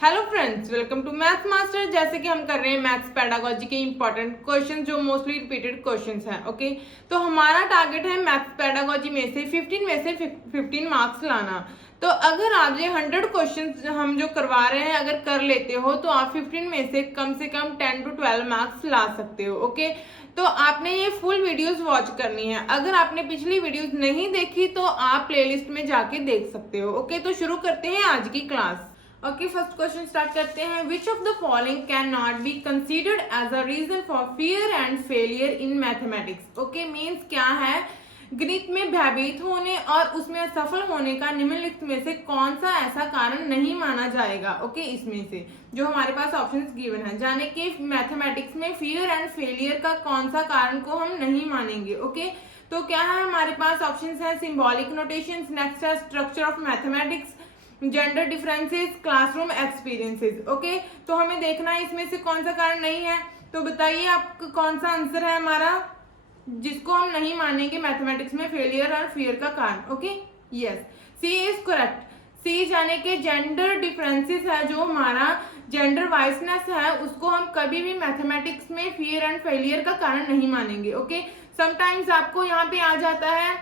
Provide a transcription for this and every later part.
Hello friends, welcome to maths master. जैसे कि हम कर रहे हैं मैथ्स पेडागोजी के इंपॉर्टेंट क्वेश्चन जो मोस्टली रिपीटेड क्वेश्चंस हैं। ओके, तो हमारा टारगेट है मैथ्स पेडागोजी में से 15 मार्क्स लाना। तो अगर आप ये 100 क्वेश्चंस हम जो करवा रहे हैं अगर कर लेते हो तो आप 15 में से कम 10 to 12 मार्क्स ला सकते हो। ओके, तो आपने ये फुल वीडियोस वॉच करनी है। अगर आपने पिछली वीडियोस नहीं देखी तो आप प्लेलिस्ट में जाके देख सकते हो। ओके, तो शुरू करते हैं आज की class. Okay, first question start करते हैं। Which of the following can not be considered as a reason for fear and failure in mathematics. Okay, means क्या है, गणित में भयभीत होने और उसमें असफल होने का निम्नलिखित में से कौन सा ऐसा कारण नहीं माना जाएगा। ओके, इसमें से जो हमारे पास ऑप्शंस गिवन है, जाने कि मैथमेटिक्स में फियर एंड फेलियर का कौन सा कारण को हम नहीं मानेंगे। ओके, तो क्या है हमारे पास ऑप्शंस है सिंबॉलिक नोटेशंस, नेक्स्ट है structure of mathematics, gender differences, classroom experiences. Okay, तो हमें देखना है इसमें से कौन सा कारण नहीं है। तो बताइए आपका कौन सा आंसर है हमारा जिसको हम नहीं मानेंगे मैथमेटिक्स में फेलियर और फियर का कारण। Okay, yes, C is correct. C जाने के जेंडर डिफरेंसेस है, जो हमारा जेंडर वाइसनेस है उसको हम कभी भी मैथमेटिक्स में फियर एंड फेलियर का कारण नहीं मानेंगे। ओके, समटाइम्स आपको यहाँ पे आ जाता है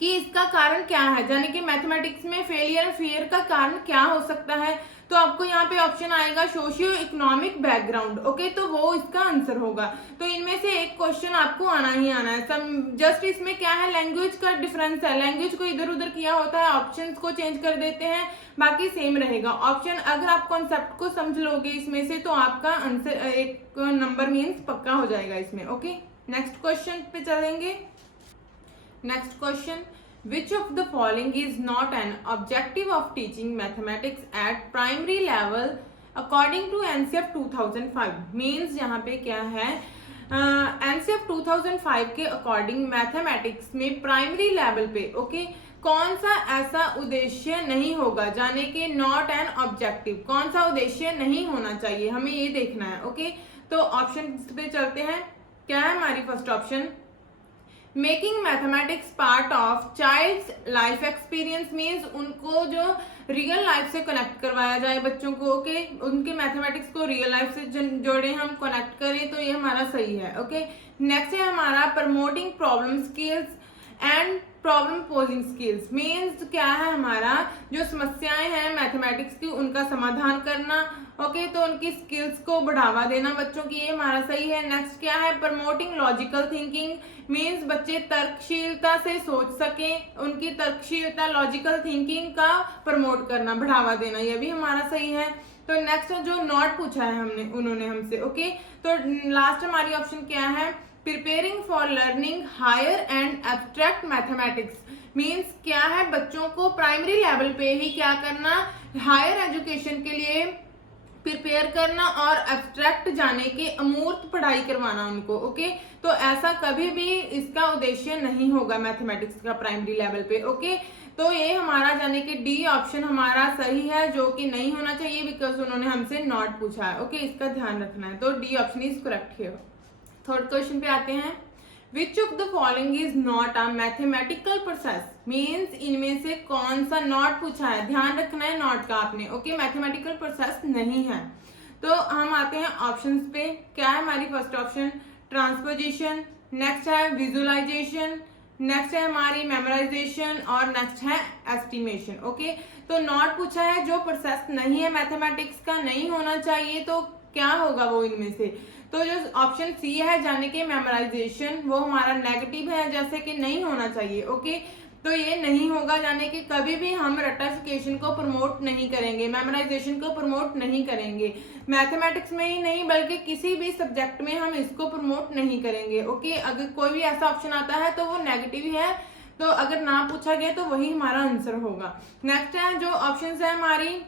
कि इसका कारण क्या है, यानी कि मैथमेटिक्स में फेलियर फियर का कारण क्या हो सकता है। तो आपको यहाँ पे ऑप्शन आएगा सोशियो इकोनॉमिक बैकग्राउंड। ओके, तो वो इसका आंसर होगा। तो इनमें से एक क्वेश्चन आपको आना ही आना है। जस्ट इसमें क्या है, लैंग्वेज का डिफरेंस है, लैंग्वेज को इधर उधर किया होता है, ऑप्शंस को चेंज कर देते हैं, बाकी सेम रहेगा ऑप्शन। अगर आप कॉन्सेप्ट को समझ लोगे इसमें से तो आपका आंसर एक नंबर मीन्स पक्का हो जाएगा इसमें। ओके, नेक्स्ट क्वेश्चन पे चलेंगे। Next question, which of the following is not an objective of teaching mathematics at primary level according to NCF 2005? Means यहाँ पे क्या है, NCF 2005 के अकॉर्डिंग मैथमेटिक्स में प्राइमरी लेवल पे ओके कौन सा ऐसा उद्देश्य नहीं होगा, जाने के नॉट एन ऑब्जेक्टिव, कौन सा उद्देश्य नहीं होना चाहिए, हमें ये देखना है। ओके, तो ऑप्शन पे चलते हैं। क्या है हमारी first option, making mathematics part of child's life experience, means उनको जो रियल लाइफ से कनेक्ट करवाया जाए बच्चों को। ओके, उनके मैथमेटिक्स को रियल लाइफ से जोड़े, हम कनेक्ट करें, तो ये हमारा सही है। ओके, नेक्स्ट है हमारा promoting problem skills and problem posing skills, means क्या है हमारा जो समस्याएं हैं मैथमेटिक्स की उनका समाधान करना। ओके, तो उनकी स्किल्स को बढ़ावा देना बच्चों की, ये हमारा सही है। नेक्स्ट क्या है, प्रमोटिंग लॉजिकल थिंकिंग, मीन्स बच्चे तर्कशीलता से सोच सकें, उनकी तर्कशीलता लॉजिकल थिंकिंग का प्रमोट करना, बढ़ावा देना, ये भी हमारा सही है। तो नेक्स्ट जो नॉट पूछा है हमने उन्होंने हमसे। ओके, तो लास्ट हमारी ऑप्शन क्या है, preparing for learning higher and abstract mathematics, means क्या है बच्चों को प्राइमरी लेवल पे ही क्या करना, हायर एजुकेशन के लिए प्रिपेयर करना और एब्स्ट्रैक्ट जाने के अमूर्त पढ़ाई करवाना उनको। ओके, तो ऐसा कभी भी इसका उद्देश्य नहीं होगा मैथमेटिक्स का प्राइमरी लेवल पे। ओके, तो ये हमारा जाने के डी ऑप्शन हमारा सही है, जो कि नहीं होना चाहिए बिकॉज उन्होंने हमसे नॉट पूछा है। ओके, इसका ध्यान रखना है, तो D option is correct here. Third question पे आते हैं। Which of the following is not a mathematical process, means इनमें से कौन सा नॉट पूछा है, ध्यान रखना है नॉट का आपने। ओके, मैथमेटिकल प्रोसेस नहीं है। तो हम आते हैं ऑप्शंस पे। क्या है हमारी फर्स्ट ऑप्शन, ट्रांसपोजिशन, नेक्स्ट है विजुअलाइजेशन, नेक्स्ट है हमारी मेमोराइजेशन और नेक्स्ट है एस्टिमेशन। ओके, तो नॉट पूछा है, जो प्रोसेस नहीं है मैथमेटिक्स का, नहीं होना चाहिए, तो क्या होगा वो इनमें से। तो जो ऑप्शन सी है जाने के मेमोराइजेशन, वो हमारा नेगेटिव है, जैसे कि नहीं होना चाहिए। ओके, तो ये नहीं होगा, जाने कि कभी भी हम रटाफिकेशन को प्रमोट नहीं करेंगे, मेमोराइजेशन को प्रमोट नहीं करेंगे, मैथमेटिक्स में ही नहीं बल्कि किसी भी सब्जेक्ट में हम इसको प्रमोट नहीं करेंगे। ओके, अगर कोई भी ऐसा ऑप्शन आता है तो वो नेगेटिव है, तो अगर ना पूछा गया तो वही हमारा आंसर होगा। नेक्स्ट है जो ऑप्शन है हमारी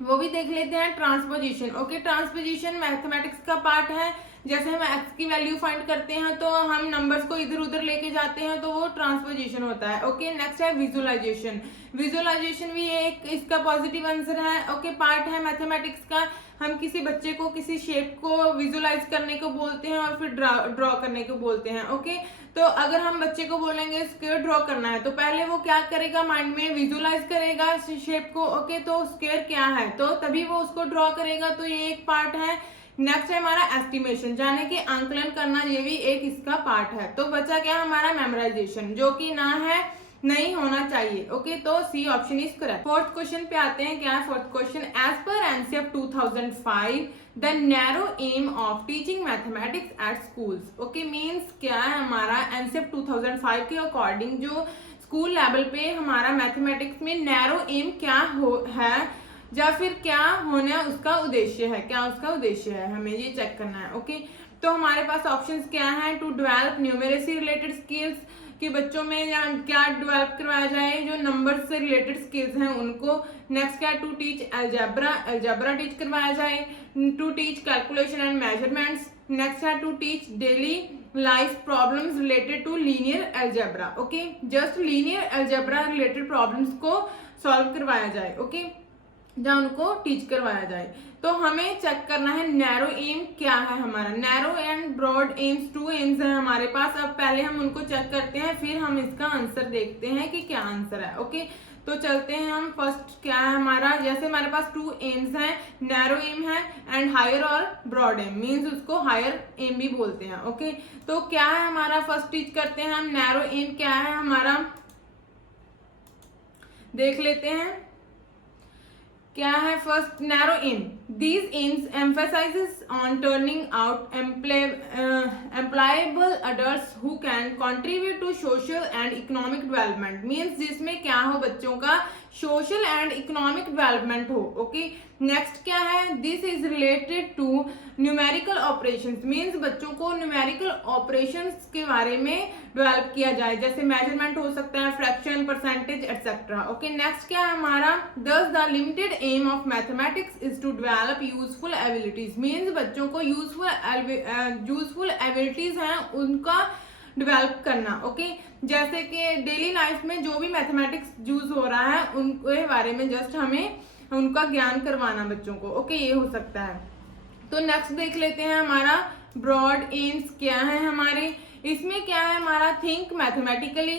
वो भी देख लेते हैं, ट्रांसपोजिशन। ओके, ट्रांसपोजिशन मैथमेटिक्स का पार्ट है, जैसे हम x की वैल्यू फाइंड करते हैं तो हम नंबर्स को इधर उधर लेके जाते हैं तो वो ट्रांसपोजिशन होता है। ओके, नेक्स्ट है विजुअलाइजेशन। विजुअलाइजेशन भी एक इसका पॉजिटिव आंसर है। ओके, पार्ट है मैथमेटिक्स का। हम किसी बच्चे को किसी शेप को विजुअलाइज करने को बोलते हैं और फिर ड्रॉ करने को बोलते हैं। ओके, तो अगर हम बच्चे को बोलेंगे स्क्वायर ड्रॉ करना है तो पहले वो क्या करेगा, माइंड में विजुअलाइज करेगा शेप को। ओके, तो स्क्वायर क्या है तो तभी वो उसको ड्रॉ करेगा, तो ये एक पार्ट है। नेक्स्ट है हमारा एस्टिमेशन, यानी कि आंकलन करना, ये भी एक इसका पार्ट है। तो बचा क्या हमारा मेमोराइजेशन, जो कि ना है नहीं होना चाहिए। ओके, तो C option is correct. Fourth question पे आते हैं। क्या है fourth question? As per NCF 2005 the narrow aim of teaching mathematics at schools. Okay, means क्या है हमारा एनसीएफ 2005 के अकॉर्डिंग जो स्कूल लेवल पे हमारा मैथमेटिक्स में नैरो एम क्या है या फिर क्या होना उसका उद्देश्य है, क्या उसका उद्देश्य है, हमें ये चेक करना है। ओके, तो हमारे पास ऑप्शंस क्या है? To develop numeracy related skills, कि बच्चों में क्या डेवलप करवाया जाए, जो नंबर से रिलेटेड स्किल्स हैं उनको। नेक्स्ट क्या? टू टीच अलजेब्रा टीच करवाया जाए। To teach calculation and measurements. Next है to teach daily life problems related to linear algebra. Okay, just linear algebra related problems को सॉल्व करवाया जाए। ओके, जहाँ उनको टीच करवाया जाए। तो हमें चेक करना है नैरो एम क्या है हमारा। Narrow and broad aims, 2 aims है हमारे पास। अब पहले हम उनको चेक करते हैं, फिर हम इसका आंसर देखते हैं कि क्या आंसर है। ओके, तो चलते हैं हम। फर्स्ट क्या है हमारा, जैसे हमारे पास 2 एम्स हैं, नैरो एम है एंड हायर और ब्रॉड एम, मीन्स उसको हायर एम भी बोलते हैं। ओके, तो क्या है हमारा, फर्स्ट टीच करते हैं हम नैरो एम क्या है हमारा, देख लेते हैं क्या है। First narrow aim, these aims emphasizes on turning out employable adults who can contribute to social and economic development, means जिसमें क्या हो बच्चों का सोशल एंड इकोनॉमिक डेवलपमेंट हो। ओके, नेक्स्ट क्या है? This is related to numerical operations, means बच्चों को न्यूमेरिकल ऑपरेशंस के बारे में डेवलप किया जाए, जैसे मेजरमेंट हो सकता है, fraction, percentage etcetera. Okay, next क्या है हमारा? Thus the limited aim of mathematics is to develop useful abilities, means बच्चों को यूजफुल एबिलिटीज हैं उनका डेवलप करना। ओके, जैसे कि डेली लाइफ में जो भी मैथमेटिक्स यूज हो रहा है उनके बारे में जस्ट हमें उनका ज्ञान करवाना बच्चों को। ओके, ये हो सकता है। तो नेक्स्ट देख लेते हैं हमारा ब्रॉड एम्स क्या है हमारे। इसमें क्या है हमारा? थिंक मैथमेटिकली,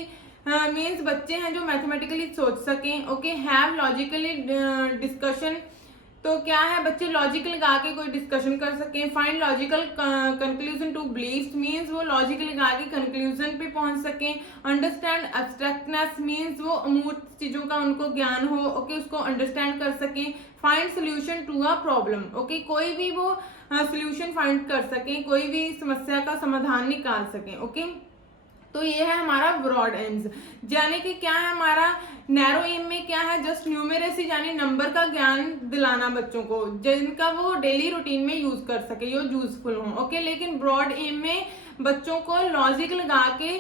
मीन्स बच्चे हैं जो मैथमेटिकली सोच सकें। ओके, हैव लॉजिकली डिस्कशन, तो क्या है बच्चे लॉजिक लगा के कोई डिस्कशन कर सकें। Find logical conclusion to beliefs, means वो लॉजिक लगा के कंक्लूजन पे पहुंच सकें। अंडरस्टैंड एब्स्ट्रैक्टनेस, मीन्स वो अमूर्त चीजों का उनको ज्ञान हो। ओके, उसको अंडरस्टैंड कर सकें। Find solution to a problem, okay, कोई भी वो सोल्यूशन फाइंड कर सकें, कोई भी समस्या का समाधान निकाल सकें। ओके, तो ये है हमारा ब्रॉड एम्स। यानी कि क्या है हमारा नैरो एम में क्या है? जस्ट न्यूमेरेसी यानी नंबर का ज्ञान दिलाना बच्चों को, जिनका वो डेली रूटीन में यूज कर सके, यो यूजफुल हो। ओके, लेकिन ब्रॉड एम में बच्चों को लॉजिक लगा के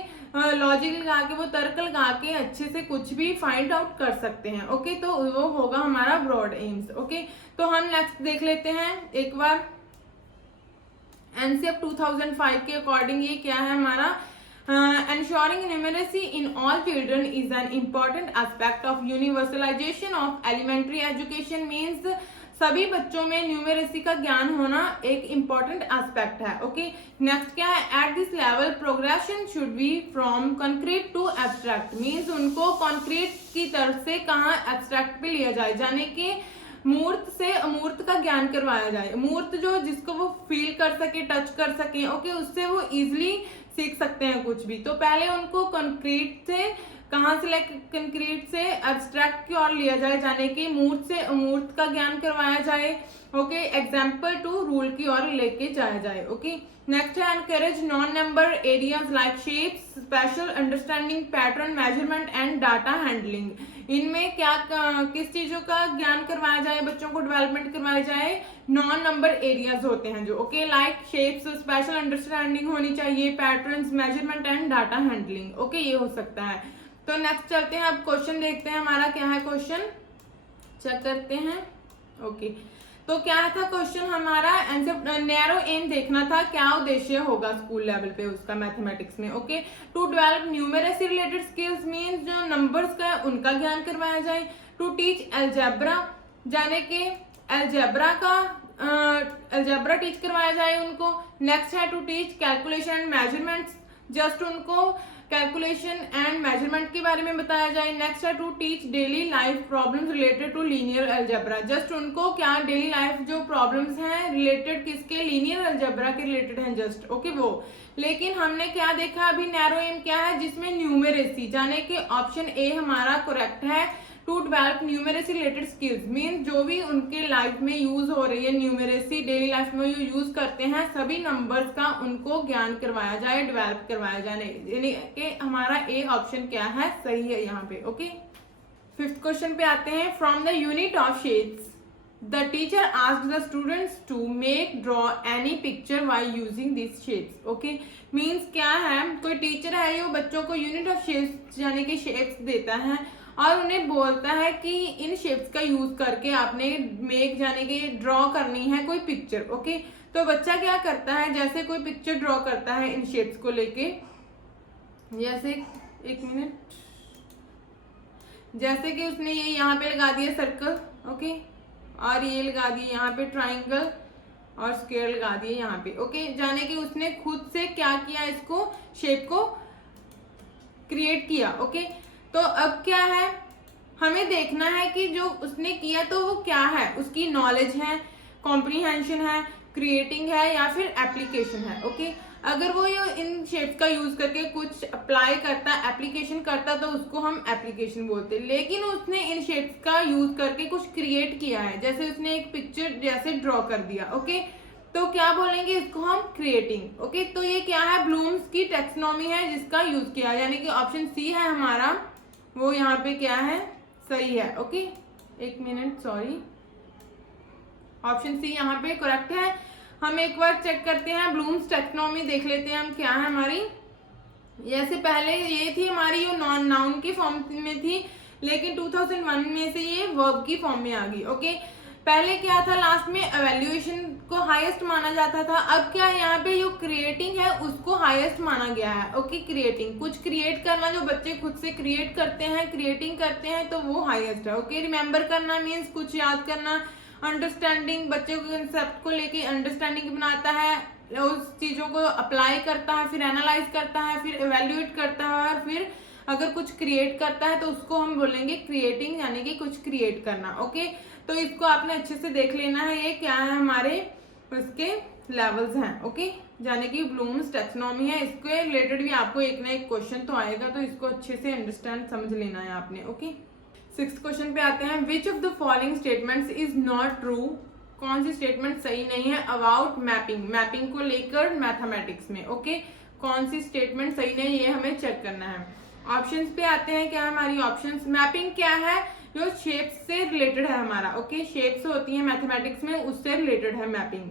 वो तर्क लगा के अच्छे से कुछ भी फाइंड आउट कर सकते हैं। ओके, तो वो होगा हमारा ब्रॉड एम्स। ओके, तो हम नेक्स्ट देख लेते हैं एक बार। एनसीएफ 2005 के अकॉर्डिंग ये क्या है हमारा? Ensuring numeracy in all children is an important aspect of universalization of elementary education, means सभी बच्चों में न्यूमेरेसी का ज्ञान होना एक इम्पॉर्टेंट एस्पेक्ट है। ओके, नेक्स्ट क्या है? At this level progression should be from concrete to abstract, means उनको कॉन्क्रीट की तरफ से कहाँ एब्स्ट्रैक्ट पे लिया जाए, यानी कि मूर्त से अमूर्त का ज्ञान करवाया जाए। मूर्त जो जिसको वो फील कर सके, टच कर सके, ओके, उससे वो इजिली सीख सकते हैं कुछ भी। तो पहले उनको कंक्रीट से कहाँ से लेकर कंक्रीट से एब्स्ट्रैक्ट की ओर लिया जाए, यानी कि मूर्त से अमूर्त का ज्ञान करवाया जाए। ओके, एग्जाम्पल टू रूल की ओर लेके जाया जाए। ओके, नेक्स्ट है encourage non number areas like shapes, special understanding, pattern, measurement and data handling. इनमें क्या किस चीजों का ज्ञान करवाया जाए बच्चों को, डेवलपमेंट करवाया जाए? नॉन नंबर एरियाज होते हैं जो। Okay, like shapes, special understanding होनी चाहिए, patterns, measurement and data handling. Okay, ये हो सकता है। तो नेक्स्ट चलते हैं, अब क्वेश्चन देखते हैं हमारा क्या है क्वेश्चन, चेक करते हैं। ओके, तो क्या था क्वेश्चन हमारा आंसर, नैरो एम देखना था क्या उद्देश्य होगा स्कूल लेवल पे उसका मैथमेटिक्स में। Okay, to develop numeracy related skills means जो नंबर्स का उनका ज्ञान करवाया जाए। टू टीच अलजेब्रा, जाने के अलजेब्रा का अलजेब्रा टीच करवाया जाए उनको। नेक्स्ट है to teach calculation and measurements, just उनको कैलकुलेशन एंड मेजरमेंट के बारे में बताया जाए। नेक्स्ट है to teach daily life problems related to linear algebra, just उनको क्या डेली लाइफ जो प्रॉब्लम्स हैं रिलेटेड किसके, लीनियर अलजेब्रा के रिलेटेड हैं जस्ट। ओके वो, लेकिन हमने क्या देखा अभी नैरो एम क्या है जिसमें न्यूमेरेसी, जाने के ऑप्शन ए हमारा करेक्ट है। To develop numeracy related skills means जो भी उनके लाइफ में यूज हो रही है न्यूमेरेसी, डेली लाइफ में यूज करते हैं सभी नंबर्स का उनको ज्ञान करवाया जाए, डेवलप करवाया जाए, यानी कि हमारा ए ऑप्शन क्या है, सही है यहाँ पे। ओके, फिफ्थ क्वेश्चन पे आते हैं। From the unit of shapes the teacher asked the students to make draw any picture while using this shapes. Okay, means क्या है, कोई टीचर है जो बच्चों को यूनिट ऑफ शेप्स यानी कि शेप्स देता है और उन्हें बोलता है कि इन शेप्स का यूज करके आपने मेक जाने के ड्रॉ करनी है कोई पिक्चर। ओके, तो बच्चा क्या करता है, जैसे कोई पिक्चर ड्रॉ करता है इन शेप्स को लेके, जैसे एक मिनट, जैसे कि उसने ये यहाँ पे लगा दिया सर्कल, ओके, और ये लगा दिए यहाँ पे ट्राइंगल और स्क्वायर लगा दिए यहाँ पे। ओके, जाने कि उसने खुद से क्या किया, इसको शेप को क्रिएट किया। ओके, तो अब क्या है, हमें देखना है कि जो उसने किया तो वो क्या है, उसकी नॉलेज है, कॉम्प्रीहेंशन है, क्रिएटिंग है या फिर एप्लीकेशन है। ओके, अगर वो ये इन शेप्स का यूज करके कुछ अप्लाई करता, एप्लीकेशन करता, तो उसको हम एप्लीकेशन बोलते हैं। लेकिन उसने इन शेप्स का यूज करके कुछ क्रिएट किया है, जैसे उसने एक पिक्चर जैसे ड्रॉ कर दिया। ओके, तो क्या बोलेंगे, इसको हम क्रिएटिंग। ओके, तो ये क्या है, ब्लूम्स की टेक्सोनॉमी है जिसका यूज किया, यानी कि ऑप्शन सी है हमारा, वो यहाँ पे क्या है, सही है। ओके, एक मिनट, सॉरी, ऑप्शन सी यहाँ पे करेक्ट है। हम एक बार चेक करते हैं, ब्लूम्स टेक्सोनॉमी देख लेते हैं हम क्या है हमारी। जैसे पहले ये थी हमारी, ये नॉन नाउन की फॉर्म में थी, लेकिन 2001 में से ये वर्ब की फॉर्म में आ गई। ओके, पहले क्या था, लास्ट में एवेल्युएशन को हाईएस्ट माना जाता था, अब क्या है यहाँ पे जो क्रिएटिंग है उसको हाईएस्ट माना गया है। ओके, क्रिएटिंग, कुछ क्रिएट करना, जो बच्चे खुद से क्रिएट करते हैं, क्रिएटिंग करते हैं, तो वो हाईएस्ट है। ओके, रिमेम्बर करना मीन्स कुछ याद करना, अंडरस्टैंडिंग, बच्चे को कंसेप्ट को लेके अंडरस्टैंडिंग बनाता है, उस चीजों को अप्लाई करता है, फिर एनालाइज करता है, फिर एवेल्युएट करता है, और फिर अगर कुछ क्रिएट करता है तो उसको हम बोलेंगे क्रिएटिंग, यानी कि कुछ क्रिएट करना। ओके, तो इसको आपने अच्छे से देख लेना है, ये क्या है हमारे उसके लेवल्स हैं। ओके, जाने की ब्लूम्स टेक्सोनॉमी है, इसके रिलेटेड भी आपको एक ना एक क्वेश्चन तो आएगा, तो इसको अच्छे से अंडरस्टैंड समझ लेना है आपने। ओके, सिक्स्थ क्वेश्चन पे आते हैं। Which of the following statements is not true, कौन सी स्टेटमेंट सही नहीं है अबाउट मैपिंग, मैपिंग को लेकर मैथमेटिक्स में। ओके, कौन सी स्टेटमेंट सही नहीं, ये हमें चेक करना है। ऑप्शंस पे आते हैं, क्या हमारी ऑप्शंस, मैपिंग क्या है, जो शेप्स से रिलेटेड है हमारा। ओके, शेप्स होती है मैथमेटिक्स में, उससे रिलेटेड है मैपिंग।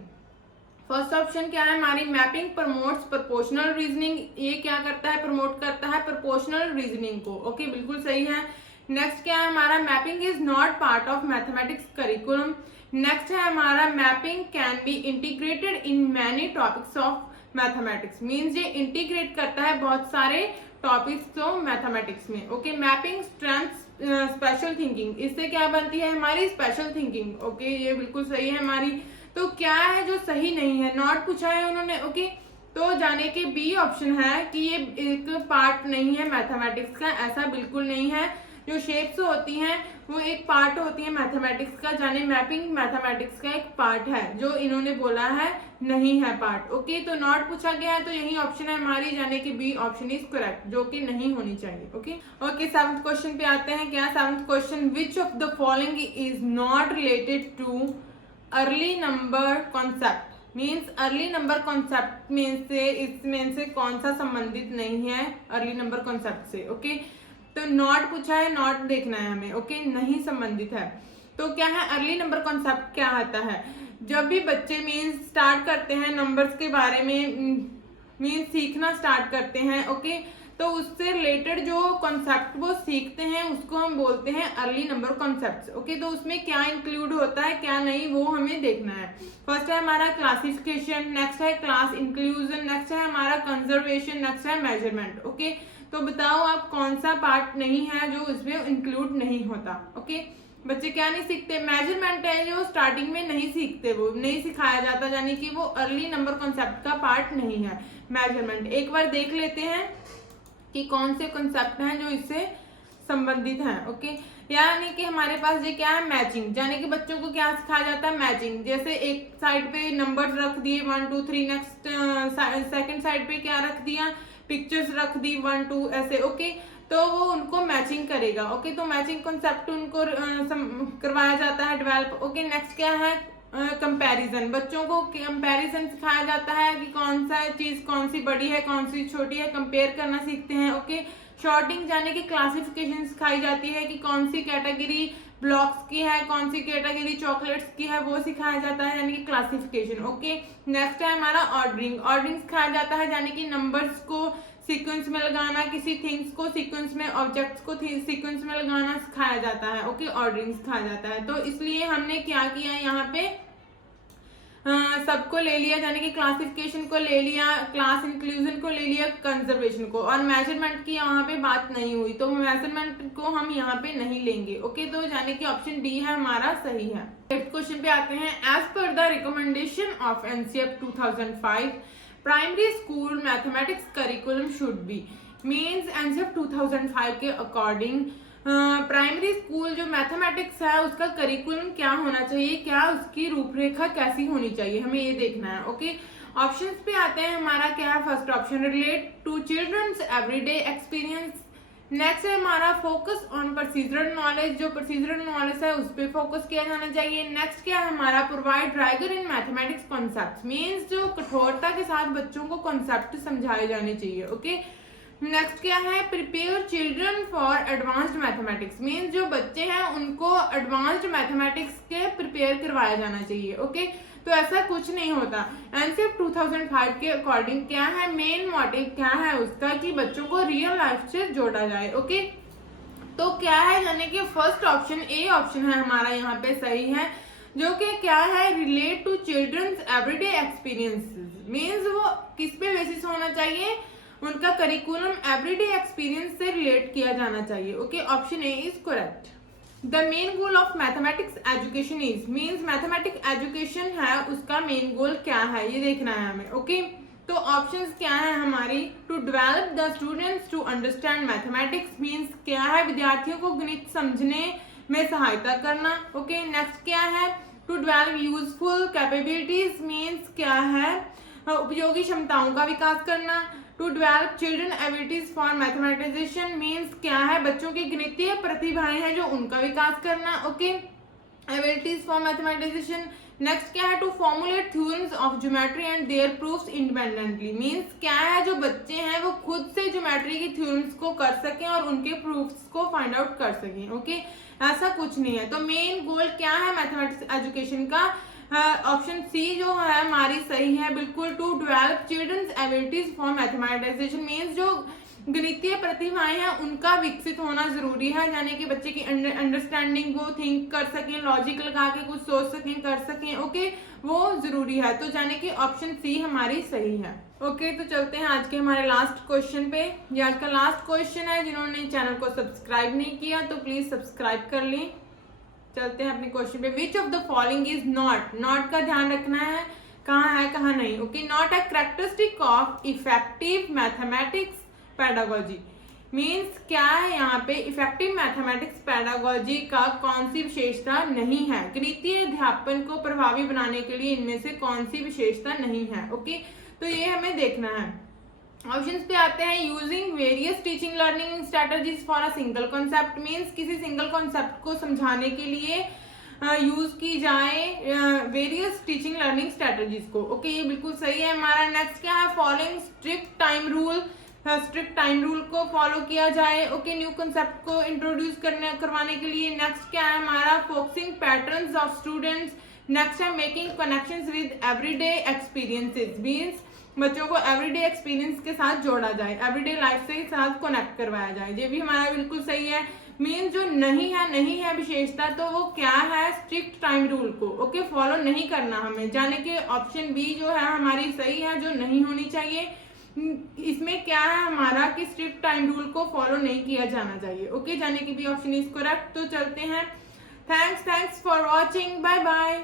फर्स्ट ऑप्शन क्या है हमारी, मैपिंग प्रमोट्स प्रोपोर्शनल रीजनिंग, ये क्या करता है, प्रमोट करता है प्रोपोर्शनल रीजनिंग को। ओके, बिल्कुल सही है। नेक्स्ट क्या है हमारा, mapping is not part of mathematics curriculum. Next है हमारा, mapping can be integrated in many topics of mathematics, means ये इंटीग्रेट करता है बहुत सारे टॉपिक्स तो मैथमेटिक्स में। Okay, mapping strength special thinking, इससे क्या बनती है हमारी, स्पेशल थिंकिंग। ओके, ये बिल्कुल सही है हमारी। तो क्या है जो सही नहीं है, नॉट पूछा है उन्होंने। ओके, तो जाने के बी ऑप्शन है कि ये एक पार्ट नहीं है मैथमेटिक्स का, ऐसा बिल्कुल नहीं है। जो शेप्स होती हैं वो एक पार्ट होती है मैथमेटिक्स का, जाने मैपिंग मैथमेटिक्स का एक पार्ट है, जो इन्होंने बोला है नहीं है पार्ट। ओके, तो नॉट पूछा गया है, तो यही ऑप्शन है हमारी, जाने की बी ऑप्शन इज करेक्ट, जो कि नहीं होनी चाहिए। ओके, ओके, सेवंथ क्वेश्चन पे आते हैं। क्या seventh question, which of the following is not related too early number concept, means early number concept में से इसमें से कौन सा संबंधित नहीं है अर्ली नंबर कॉन्सेप्ट से। ओके, तो नॉट पूछा है, नॉट देखना है हमें। ओके, नहीं संबंधित है। तो क्या है अर्ली नंबर कॉन्सेप्ट, क्या आता है, जब भी बच्चे मीन्स स्टार्ट करते हैं नंबर्स के बारे में, मीन्स सीखना स्टार्ट करते हैं। ओके, तो उससे रिलेटेड जो कॉन्सेप्ट वो सीखते हैं उसको हम बोलते हैं अर्ली नंबर कॉन्सेप्ट्स। ओके, तो उसमें क्या इंक्लूड होता है क्या नहीं वो हमें देखना है। फर्स्ट है हमारा क्लासिफिकेशन, नेक्स्ट है क्लास इंक्लूजन, नेक्स्ट है हमारा कंजर्वेशन, नेक्स्ट है मेजरमेंट। ओके, तो बताओ आप कौन सा पार्ट नहीं है जो इसमें इंक्लूड नहीं होता। ओके, बच्चे क्या नहीं सीखते, मेजरमेंट है जो स्टार्टिंग में नहीं सीखते, वो नहीं सिखाया जाता, यानी कि वो अर्ली नंबर कॉन्सेप्ट का पार्ट नहीं है मेजरमेंट। एक बार देख लेते हैं कि कौन से कॉन्सेप्ट हैं जो इससे संबंधित हैं। ओके, यानी कि हमारे पास ये क्या है, मैचिंग, यानी कि बच्चों को क्या सिखाया जाता है, मैचिंग। जैसे एक साइड पे नंबर्स रख दिए 1 2 3, नेक्स्ट सेकंड साइड पे क्या रख दिया, पिक्चर्स रख दी 1 2 ऐसे। ओके, तो वो उनको मैचिंग करेगा। ओके, तो मैचिंग कॉन्सेप्ट उनको करवाया जाता है डेवलप। ओके, नेक्स्ट क्या है, कंपैरिजन, बच्चों को कंपैरिजन सिखाया जाता है कि कौन सा चीज कौन सी बड़ी है कौन सी छोटी है, कंपेयर करना सीखते हैं। ओके, शॉर्टिंग यानी कि क्लासिफिकेशन सिखाई जाती है कि कौन सी कैटेगरी ब्लॉक्स की है, कौन सी कैटेगरी चॉकलेट्स की है, वो सिखाया जाता है यानी कि क्लासिफिकेशन। ओके, नेक्स्ट है हमारा ऑर्डरिंग, ऑर्डरिंग सिखाया जाता है यानी कि नंबर्स को सीक्वेंस में लगाना, किसी थिंग्स को सीक्वेंस में, ऑब्जेक्ट्स को सीक्वेंस में लगाना सिखाया जाता है। ओके, ऑर्डरिंग सिखाया जाता है। तो इसलिए हमने क्या किया यहाँ पे, सबको ले लिया, यानी कि क्लासिफिकेशन को ले लिया, क्लास इंक्लूजन को ले लिया, कंजर्वेशन को, और मेजरमेंट की यहाँ पे बात नहीं हुई, तो मेजरमेंट को हम यहाँ पे नहीं लेंगे। ओके, तो यानी कि ऑप्शन डी है हमारा सही है। नेक्स्ट क्वेश्चन पे आते हैं। As per the recommendation of NCF 2005 primary school mathematics curriculum should be, means NCF 2005 के अकॉर्डिंग प्राइमरी स्कूल जो मैथमेटिक्स है उसका करिकुलम क्या होना चाहिए, क्या उसकी रूपरेखा कैसी होनी चाहिए, हमें ये देखना है। ओके, ऑप्शंस पे आते हैं। हमारा क्या है, first option relate to children's everyday experience, next है हमारा फोकस ऑन प्रोसीजरल नॉलेज, जो प्रोसीजरल नॉलेज है उस पर फोकस किया जाना चाहिए। नेक्स्ट क्या है हमारा, provide rigor in mathematics concept, means जो कठोरता के साथ बच्चों को कॉन्सेप्ट समझाए जाने चाहिए। ओके, नेक्स्ट क्या है, prepare children for advanced mathematics, means जो बच्चे हैं उनको एडवांस्ड मैथमेटिक्स के प्रिपेयर करवाया जाना चाहिए। ओके, तो ऐसा कुछ नहीं होता। एनसीएफ 2005 के अकॉर्डिंग क्या है, मेन मोटिव क्या है उसका कि बच्चों को रियल लाइफ से जोड़ा जाए। ओके, तो क्या है, यानी कि फर्स्ट ऑप्शन ए ऑप्शन है हमारा यहाँ पे सही है, जो कि क्या है, relate to children's everyday experiences, means वो किस पे बेसिस होना चाहिए, उनका करिकुलम एवरीडे एक्सपीरियंस से रिलेट किया जाना चाहिए। Okay, option A is correct. The main goal of mathematics education is, means mathematics education है उसका मेन गोल क्या है ये देखना है हमें। ओके, तो ऑप्शंस क्या है हमारी, to develop the students to understand mathematics, means क्या है, विद्यार्थियों को गणित समझने में सहायता करना। ओके, नेक्स्ट क्या है, to develop useful capabilities, means क्या है, उपयोगी क्षमताओं का विकास करना। To develop children abilities for mathematisation, means क्या है, बच्चों की गणितीय प्रतिभाएं हैं जो उनका विकास करना। Okay, abilities for mathematisation. Next क्या है, to formulate theorems of geometry and their proofs independently, means क्या है, जो बच्चे हैं वो खुद से ज्योमेट्री की थ्योरम्स को कर सकें और उनके प्रूफ्स को फाइंड आउट कर सकें। ओके, ऐसा कुछ नहीं है। तो मेन गोल क्या है मैथमेटिक्स एजुकेशन का, ऑप्शन सी जो है हमारी सही है बिल्कुल, to develop children's abilities for mathematisation, means जो गणितीय प्रतिभाएं हैं उनका विकसित होना जरूरी है, यानी कि बच्चे की अंडरस्टैंडिंग, वो थिंक कर सकें, लॉजिक लगा के कुछ सोच सकें, कर सकें। ओके, वो जरूरी है, तो यानी कि ऑप्शन सी हमारी सही है। ओके, तो चलते हैं आज के हमारे लास्ट क्वेश्चन पे। ये आज का लास्ट क्वेश्चन है, जिन्होंने चैनल को सब्सक्राइब नहीं किया तो प्लीज सब्सक्राइब कर लें। चलते हैं अपने क्वेश्चन पे। विच of the following is not, not का ध्यान रखना है, कहाँ है कहाँ नहीं। Okay, not a characteristic of effective mathematics pedagogy, means क्या है यहाँ पे, इफेक्टिव मैथमेटिक्स पेडागोजी का कौन सी विशेषता नहीं है, गणितीय अध्यापन को प्रभावी बनाने के लिए इनमें से कौन सी विशेषता नहीं है। ओके, तो ये हमें देखना है। ऑप्शंस पे आते हैं, using various teaching learning strategies for a single concept, means किसी सिंगल कॉन्सेप्ट को समझाने के लिए यूज की जाए वेरियस टीचिंग लर्निंग स्ट्रेटजीज को। ओके, ये बिल्कुल सही है हमारा। नेक्स्ट क्या है, following strict time rule, strict time rule को फॉलो किया जाए। ओके, न्यू कंसेप्ट को इंट्रोड्यूस करवाने के लिए। नेक्स्ट क्या है हमारा, focusing patterns of students. Next है making connections with everyday experiences, means बच्चों को एवरीडे एक्सपीरियंस के साथ जोड़ा जाए, एवरीडे लाइफ से साथ कनेक्ट करवाया जाए। ये भी हमारा बिल्कुल सही है। मीन जो नहीं है विशेषता, तो वो क्या है, स्ट्रिक्ट टाइम रूल को ओके फॉलो नहीं करना हमें, यानी कि ऑप्शन बी जो है हमारी सही है, जो नहीं होनी चाहिए। इसमें क्या है हमारा कि स्ट्रिक्ट टाइम रूल को फॉलो नहीं किया जाना चाहिए ओके, यानी कि बी ऑप्शन इज करेक्ट। तो चलते हैं, thanks for watching, bye bye.